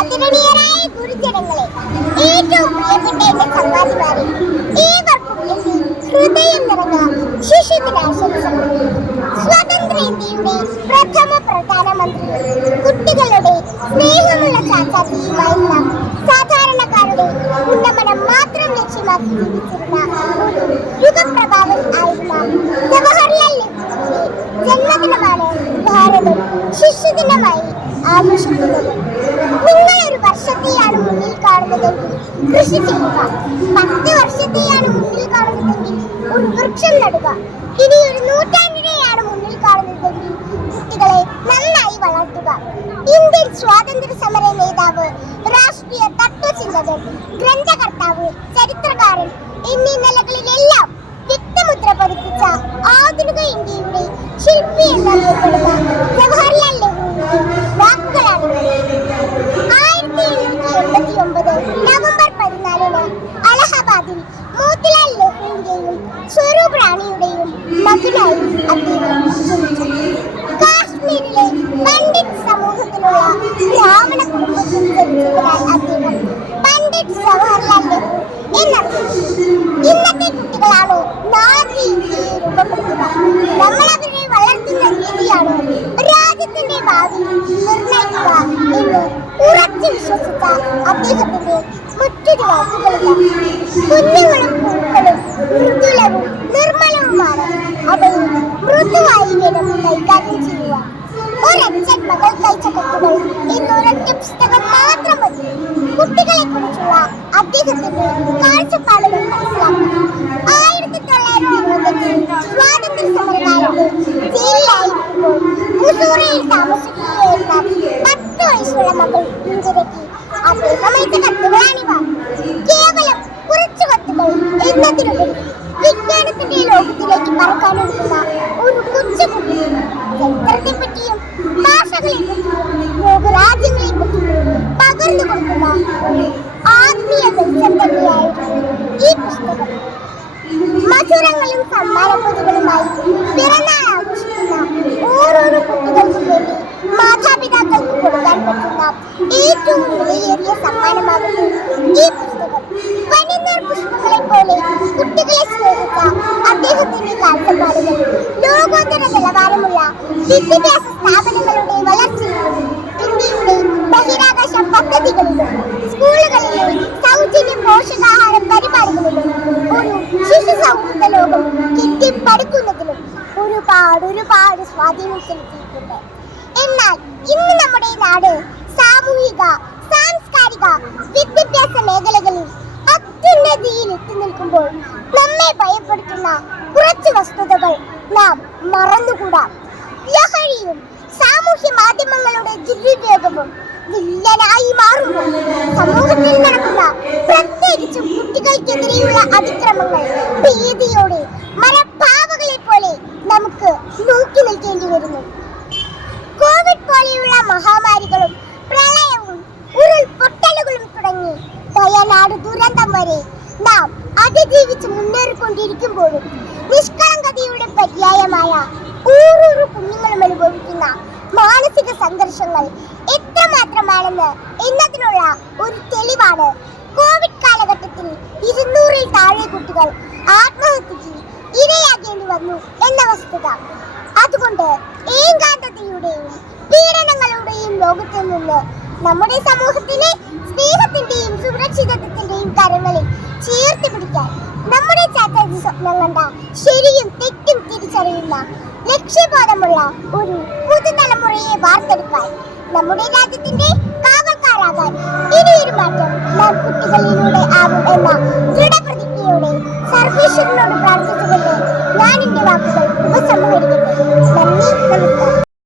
ആദരണീയരായ ഗുരുജനങ്ങളെ ഏറ്റവും പ്രിയപ്പെട്ട എന്റെ സമ്പാദിമാരെ ഏവർക്കും ഹൃദയം നിറഞ്ഞ ശിശുദിനാശംസകൾ സ്വതന്ത്ര ഇന്ത്യയുടെ പ്രഥമ പ്രധാനമന്ത്രി കുട്ടികളുടെ സ്നേഹമുള്ള ചാച്ചാത്തിയുമായി നാം സാധാരണക്കാരുടെ ഉന്നമനം മാത്രം ലക്ഷ്യമാക്കി ജീവിച്ചിരുന്ന ഒരു യുഗപ്രഭാവൻ ആയിരുന്ന ജവഹർലാൽ ജന്മദിനമാണ് ഭാരതം ശിശുദിനമായി ആഘോഷിക്കുന്നത്. മുന്നിൽ കാണുന്നതെങ്കിൽ കൃഷി ചെയ്യുക പത്ത് വർഷത്തെയാണ് മുന്നിൽ കാണുന്നതെങ്കിൽ ഒരു വൃക്ഷം നടുക. ഇനി ഒരു നൂറ്റാണ്ടിനെയാണ് മുന്നിൽ കാണുന്നതെങ്കിൽ കുട്ടികളെ നന്നായി വളർത്തുക. ഇന്ത്യൻ സ്വാതന്ത്ര്യ സമര നേതാവ് രാഷ്ട്രീയ തത്വചിന്തകൻ ഗ്രന്ഥകർത്താവ് ചരിത്രകാരൻ എന്നീ നിലകളിലെല്ലാം വ്യക്തമുദ്ര പതിപ്പിച്ച ആധുനിക ഇന്ത്യയുടെ ശില്പി എന്നറിയപ്പെടുന്ന കാശ്മീരിലെ പണ്ഡിറ്റ് സമൂഹത്തിലുള്ള ബ്രാഹ്മണ കുടുംബത്തിൽ ജനിച്ചതിനാൽ അദ്ദേഹം പണ്ഡിറ്റ് ജവഹർലാൽ നെഹ്റു ഇന്നത്തെ കുട്ടികളാണ് നാളത്തെ ഇന്ത്യയെ രൂപപ്പെടുത്തുക നമ്മൾ വളർത്തുന്ന രീതിയാണ് രാജ്യത്തിന്റെ ഭാവി നിർണയിക്കുക എന്ന് ഉറച്ചു വിശ്വസിച്ച അദ്ദേഹത്തിന്റെ മറ്റൊരു വാക്കുകളില്ല കുഞ്ഞുങ്ങളും പൂക്കളും മൃദുലവും അവയെ മൃദുവായി വേണം കൈകാര്യം ചെയ്യുക. ഒരച്ഛൻ മകൾ കഴിച്ച കത്തുകൾ പുസ്തകം മാത്രം മതി. കുട്ടികളെ കുറിച്ചുള്ള അദ്ദേഹത്തിന്റെ കാഴ്ചപ്പാടുകൾ പറ്റിയും ഭാഷകളെ പറ്റിയും ലോകരാജ്യങ്ങളെ പറ്റിയും പകർന്നു കൊടുക്കുന്ന ആത്മീയ വെളിച്ചം തന്നെയായിരുന്നു ഈ പുസ്തകം. മധുരങ്ങളും സമ്മാനപ്പൊതികളുമായി പിറന്നാൾ ആഘോഷിക്കുന്ന ഓരോരോ കുട്ടികൾക്കും വേണ്ടി മാതാപിതാക്കൾക്ക് കൊടുക്കാൻ പറ്റുന്ന ഏറ്റവും വിലയേറിയ സമ്മാനമാകുന്നു ഈ പുസ്തകം. വനിതർ പുഷ്പങ്ങളെ പോലെ കുട്ടികളെ സ്നേഹിച്ച അദ്ദേഹത്തിന്റെ കാഴ്ചപ്പാടുകൾ ലോകോത്തര നിലവാരമുള്ള വിദ്യാഭ്യാസ സ്ഥാപനങ്ങളുടെ വളർച്ചയിലും ഇന്ത്യയുടെ ബഹിരാകാശ പദ്ധതികളിലും സ്കൂളുകളിലും സൗജന്യ പോഷകാഹാരം പരിപാടികളിലും ഒരു ശിശു സൗഹൃദ ലോകം കെട്ടിപ്പടുക്കുന്നതിലും ഒരുപാട് ഒരുപാട് സ്വാധീനം ചെലുത്തിയിട്ടുണ്ട് എന്നാൽ ഇന്ന് നമ്മുടെ നാട് സാമൂഹിക സാംസ്കാരിക വിദ്യാഭ്യാസ മേഖലകളിൽ അത്യുന്നതിയിൽ എത്തി നിൽക്കുമ്പോൾ നമ്മെ ഭയപ്പെടുത്തുന്ന വസ്തുതകൾ നാം മറന്നുകൂടാ? ലഹരിയും സാമൂഹ്യ മാധ്യമങ്ങളുടെ ദുരുപയോഗവും വില്ലനായി മാറുമ്പോൾ സമൂഹത്തിൽ നടക്കുന്ന പ്രത്യേകിച്ചും കുട്ടികൾക്കെതിരെയുള്ള അതിക്രമങ്ങൾ ഭീതിയോടെ മരപ്പാവകളെ പോലെ നമുക്ക് നോക്കി നിൽക്കേണ്ടി വരുന്നു. കോവിഡ് പോലെയുള്ള മഹാമാരികളും പ്രളയവും ഉരുൾപൊട്ടലുകളും തുടങ്ങി വയനാട് ദുരന്തം വരെ നാം അതിജീവിച്ച് മുന്നേറിക്കൊണ്ടിരിക്കുമ്പോഴും നിഷ്കളങ്കതയുടെ പര്യായമായ ഓരോരോ കുഞ്ഞുങ്ങളും അനുഭവിക്കുന്ന മാനസിക സംഘർഷങ്ങൾ എത്രമാത്രമാണെന്ന് എന്നതിനുള്ള ഒരു തെളിവാണ്. കോവിഡ് കാലഘട്ടത്തിൽ ഇരുന്നൂറിൽ താഴെ കുട്ടികൾ ആത്മഹത്യക്ക് ഇരയാകേണ്ടി വന്നു എന്ന വസ്തുത. അതുകൊണ്ട് ഏകാന്തതയുടെയും പീഡനങ്ങളുടെയും ലോകത്തിൽ നിന്ന് നമ്മുടെ സമൂഹത്തിലെ ലക്ഷ്യബോധമുള്ള ഒരു പുതുതലമുറയെ വാർത്തെടുക്കാൻ നമ്മുടെ രാജ്യത്തിന്റെ കാവൽക്കാരാകാൻ ഇനിയൊരു മാറ്റം നാം കുട്ടികളിലൂടെ ആകും എന്ന ദൃഢപ്രതിജ്ഞയോടെ സർവീശ്വരനോട് പ്രാർത്ഥിച്ചുകൊണ്ട് ഞാൻ എന്റെ വാക്കുകൾ ഉപസംഹരിക്കുന്നു. നന്ദി നമസ്കാരം.